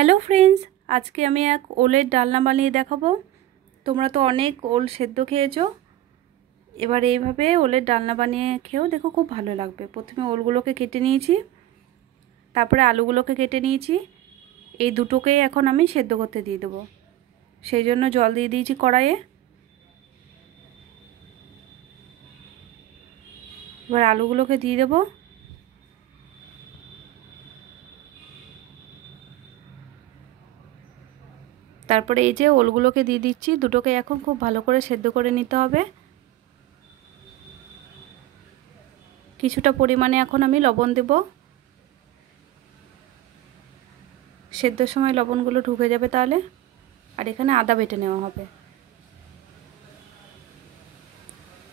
Hello friends, আজকে আমি এক ওলের ডালনা বানিয়ে দেখাবো। তোমরা তো অনেক ওল সেদ্ধ খেয়েছো, এবার এইভাবে ওলের ডালনা বানিয়ে খেয়েও দেখো, খুব ভালো লাগবে। প্রথমে ওলগুলোকে কেটে নিয়েছি, তারপরে আলুগুলোকে কেটে নিয়েছি। এই দুটোকেই এখন আমি সেদ্ধ করতে দিয়ে দেবো। সেই জন্য জল দিয়ে দিয়েছি কড়াইয়ে। এবার আলুগুলোকে দিয়ে দেবো। তারপরে এই যে ওলগুলোকে দিয়ে দিচ্ছি, দুটোকে এখন খুব ভালো করে সেদ্ধ করে নিতে হবে। কিছুটা পরিমাণে এখন আমি লবণ দেব। সেদ্ধর সময় লবণগুলো ঢুকে যাবে তাহলে। আর এখানে আদা বেটে নেওয়া হবে।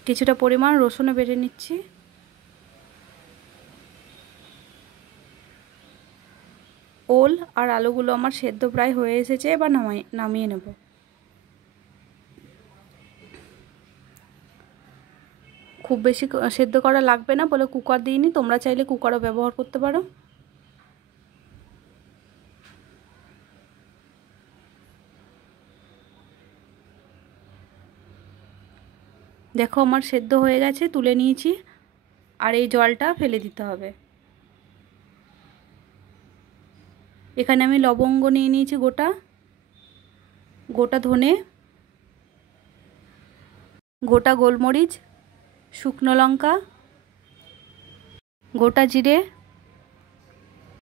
কিছুটা পরিমাণ রসুনও বেটে নিচ্ছি। ওল আর আলুগুলো আমার সেদ্ধ প্রায় হয়ে এসেছে, এবার নামিয়ে নেব। খুব বেশি সেদ্ধ করা লাগবে না বলে কুকার দিইনি, তোমরা চাইলে কুকারও ব্যবহার করতে পারো। দেখো আমার সেদ্ধ হয়ে গেছে, তুলে নিয়েছি। আর এই জলটা ফেলে দিতে হবে। এখানে আমি লবঙ্গ নিয়ে নিয়েছি, গোটা গোটা ধনে, গোটা গোলমরিচ, শুকনো লঙ্কা, গোটা জিরে,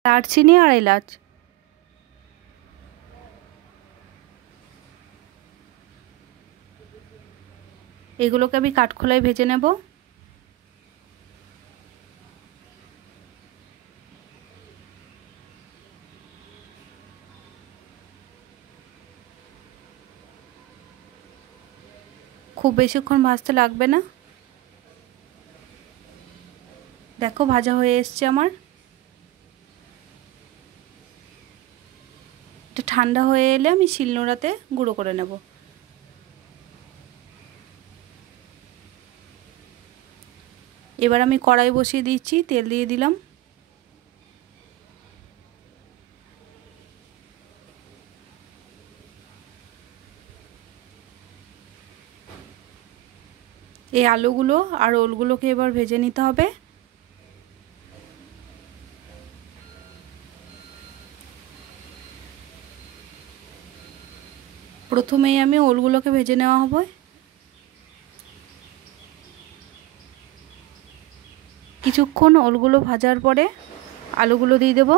দারচিনি আর এলাচ। এগুলোকে আমি কাঠখোলায় ভেজে নেব। খুব বেশিক্ষণ ভাজতে লাগবে না। দেখো ভাজা হয়ে এসছে আমার। এটা ঠান্ডা হয়ে এলে আমি শিলনোড়াতে গুঁড়ো করে নেব। এবার আমি কড়াই বসিয়ে দিচ্ছি, তেল দিয়ে দিলাম। এই আলুগুলো আর ওলগুলোকে এবার ভেজে নিতে হবে। প্রথমেই আমি ওলগুলোকে ভেজে নেওয়া হবে। কিছুক্ষণ ওলগুলো ভাজার পরে আলুগুলো দিয়ে দেব।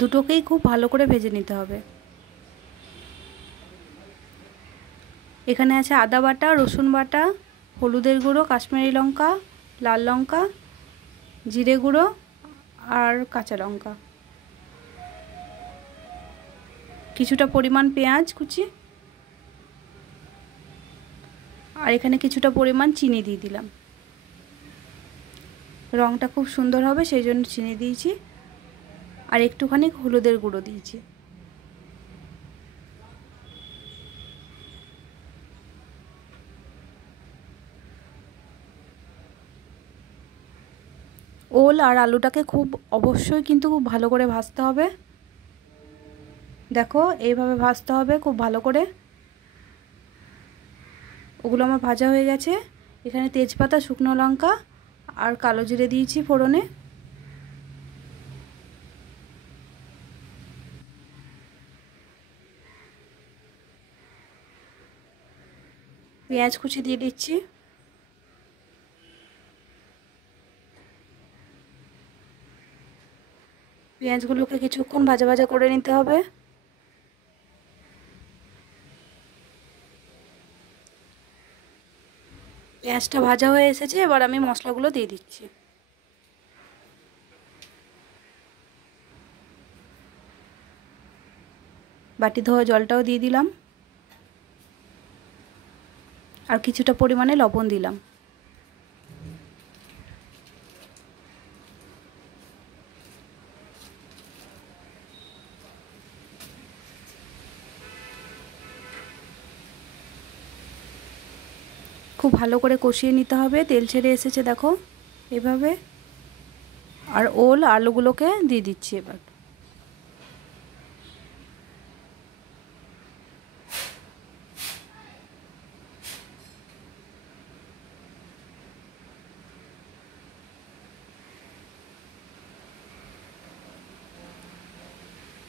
দুটোকেই খুব ভালো করে ভেজে নিতে হবে। এখানে আছে আদা বাটা, রসুন বাটা, হলুদের গুঁড়ো, কাশ্মীরি লঙ্কা, লাল লঙ্কা, জিরে গুঁড়ো আর কাঁচা লঙ্কা। কিছুটা পরিমাণ পেঁয়াজ কুচি, আর এখানে কিছুটা পরিমাণ চিনি দিয়ে দিলাম। রঙটা খুব সুন্দর হবে সেই জন্য চিনি দিয়েছি। আর একটুখানি হলুদের গুঁড়ো দিয়েছি। ওল আর আলুটাকে খুব অবশ্যই কিন্তু খুব ভালো করে ভাজতে হবে। দেখো এইভাবে ভাজতে হবে খুব ভালো করে। ওগুলো আমার ভাজা হয়ে গেছে। এখানে তেজপাতা, শুকনো লঙ্কা আর কালো জিরে দিয়েছি ফোড়নে। পেঁয়াজ কুচি দিয়ে দিচ্ছি। পেঁয়াজগুলোকে কিছুক্ষণ ভাজা ভাজা করে নিতে হবে। পেঁয়াজটা ভাজা হয়ে এসেছে, এবার আমি মশলাগুলো দিয়ে দিচ্ছি। বাটি ধোয়া জলটাও দিয়ে দিলাম। আর কিছুটা পরিমাণে লবণ দিলাম। খুব ভালো করে কষিয়ে নিতে হবে। তেল ছেড়ে এসেছে দেখো এভাবে। আর ওল আলুগুলোকে দিয়ে দিচ্ছি এবার।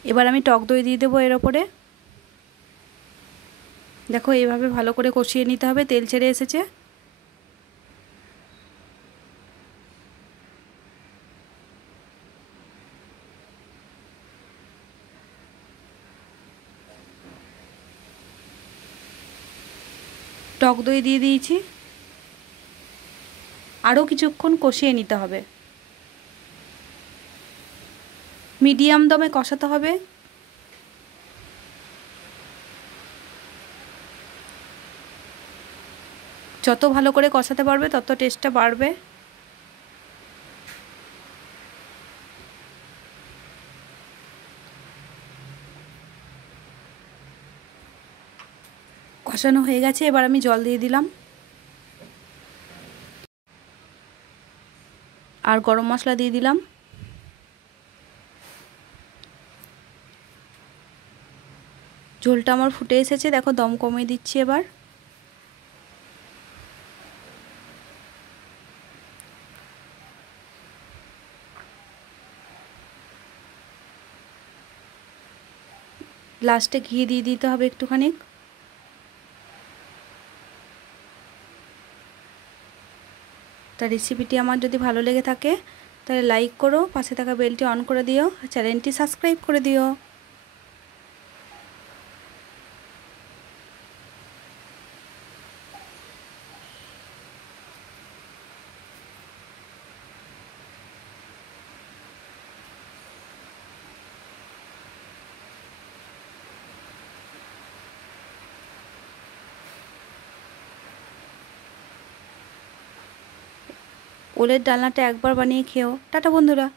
এবার আমি টক দই দিয়ে দেবো এর ওপরে। দেখো এইভাবে ভালো করে কষিয়ে নিতে হবে। তেল ছেড়ে এসেছে। টক দই দিয়ে দিয়েছি। আরও কিছুক্ষণ কষিয়ে নিতে হবে। মিডিয়াম দমে কষাতে হবে। যত ভালো করে কষাতে পারবে তত টেস্টটা বাড়বে। কষানো হয়ে গেছে। এবার আমি জল দিয়ে দিলাম। আর গরম মশলা দিয়ে দিলাম। ঝোলটা আমার ফুটে এসেছে। দেখো দম কমিয়ে দিচ্ছি এবার। লাস্টে ঘি দিয়ে দিতে হবে একটুখানি। তা রেসিপিটি আমার যদি ভালো লেগে থাকে তাহলে লাইক করো, পাশে থাকা বেলটি অন করে দিও, আর চ্যানেলটি সাবস্ক্রাইব করে দিও। ওলের ডালনাটা একবার বানিয়ে খেও। টাটা বন্ধুরা।